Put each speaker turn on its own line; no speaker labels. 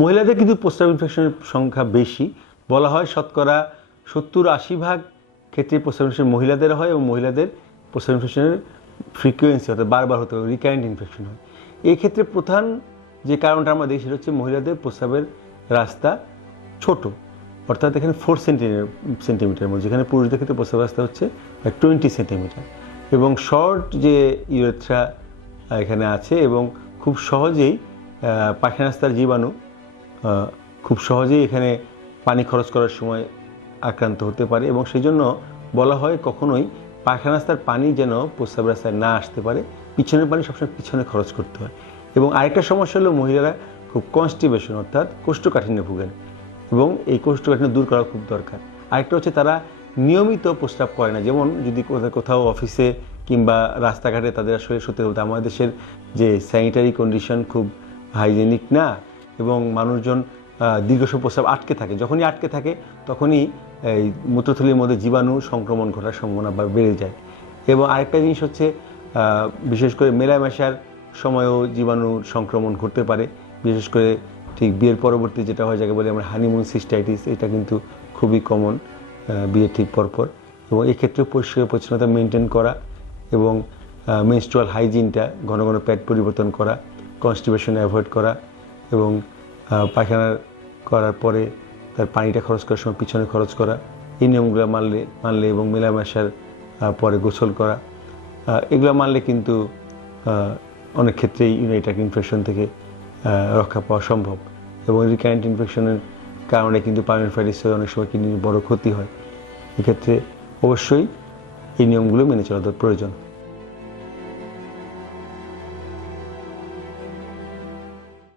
মহিলাদের কিন্তু প্রস্রাব ইনফেকশনের সংখ্যা বেশি। বলা হয় শতকরা সত্তর আশি ভাগ ক্ষেত্রে প্রস্রাব ইনফেকশন মহিলাদের হয় এবং মহিলাদের প্রস্রাব ইনফেকশনের ফ্রিকোয়েন্সি অর্থাৎ বারবার হতে হয় রিকারেন্ট ইনফেকশন হয়। এই ক্ষেত্রে প্রধান যে কারণটা আমরা দেখি সেটা হচ্ছে মহিলাদের প্রস্রাবের রাস্তা ছোট। অর্থাৎ এখানে ফোর সেন্টিমিটার সেন্টিমিটার মধ্যে, যেখানে পুরুষদের ক্ষেত্রে প্রস্রাব রাস্তা হচ্ছে টোয়েন্টি সেন্টিমিটার এবং শর্ট যে ইউরেথ্রা এখানে আছে এবং খুব সহজেই রাস্তার জীবাণু খুব সহজেই এখানে পানি খরচ করার সময় আক্রান্ত হতে পারে এবং সেই জন্য বলা হয় কখনোই পায়খানা রাস্তার পানি যেন প্রস্রাব রাস্তায় না আসতে পারে। পিছনের পানি সবসময় পিছনে খরচ করতে হয়। এবং আরেকটা সমস্যা হলো মহিলারা খুব কনস্টিবেশন অর্থাৎ কোষ্ঠকাঠিন্যে ভুগেন এবং এই কোষ্ঠকাঠিন্য দূর করা খুব দরকার। আরেকটা হচ্ছে তারা নিয়মিত প্রস্রাব করে না। যেমন যদি কোথাও কোথাও অফিসে কিংবা রাস্তাঘাটে তাদের আসলে সত্যি বলতে আমাদের দেশের যে স্যানিটারি কন্ডিশন খুব হাইজেনিক না এবং মানুষজন দীর্ঘ প্রস্রাব আটকে থাকে। যখনই আটকে থাকে, তখনই এই মূত্রথলির মধ্যে জীবাণু সংক্রমণ ঘটার সম্ভাবনা বেড়ে যায়। এবং আরেকটা জিনিস হচ্ছে বিশেষ করে মেলামেশার সময়ও জীবাণু সংক্রমণ ঘটতে পারে। বিশেষ করে ঠিক বিয়ের পরবর্তী যেটা হয়, যাকে বলে আমরা হানিমুন সিস্টাইটিস এটা কিন্তু খুবই কমন বিয়ের ঠিক পরপর। এবং এক্ষেত্রে পরিষ্কার পরিচ্ছন্নতা মেনটেন করা এবং মেনস্ট্রুয়াল হাইজিনটা ঘন ঘন প্যাড পরিবর্তন করা কনস্টিপেশন অ্যাভয়েড করা এবং পায়খানা করার পরে তার পানিটা খরচ করার সময় পিছনে খরচ করা, এই নিয়মগুলো মানলে মানলে এবং মেলামেশার পরে গোসল করা এগুলো মানলে কিন্তু অনেক ক্ষেত্রেই ইউনাইটাক ইনফেকশন থেকে রক্ষা পাওয়া সম্ভব এবং রিকারেন্ট ইনফেকশনের কারণে কিন্তু পাইনোফাইটিস হয়ে অনেক সময় কিডনির বড় ক্ষতি হয়। এক্ষেত্রে অবশ্যই এই নিয়মগুলো মেনে চলা প্রয়োজন।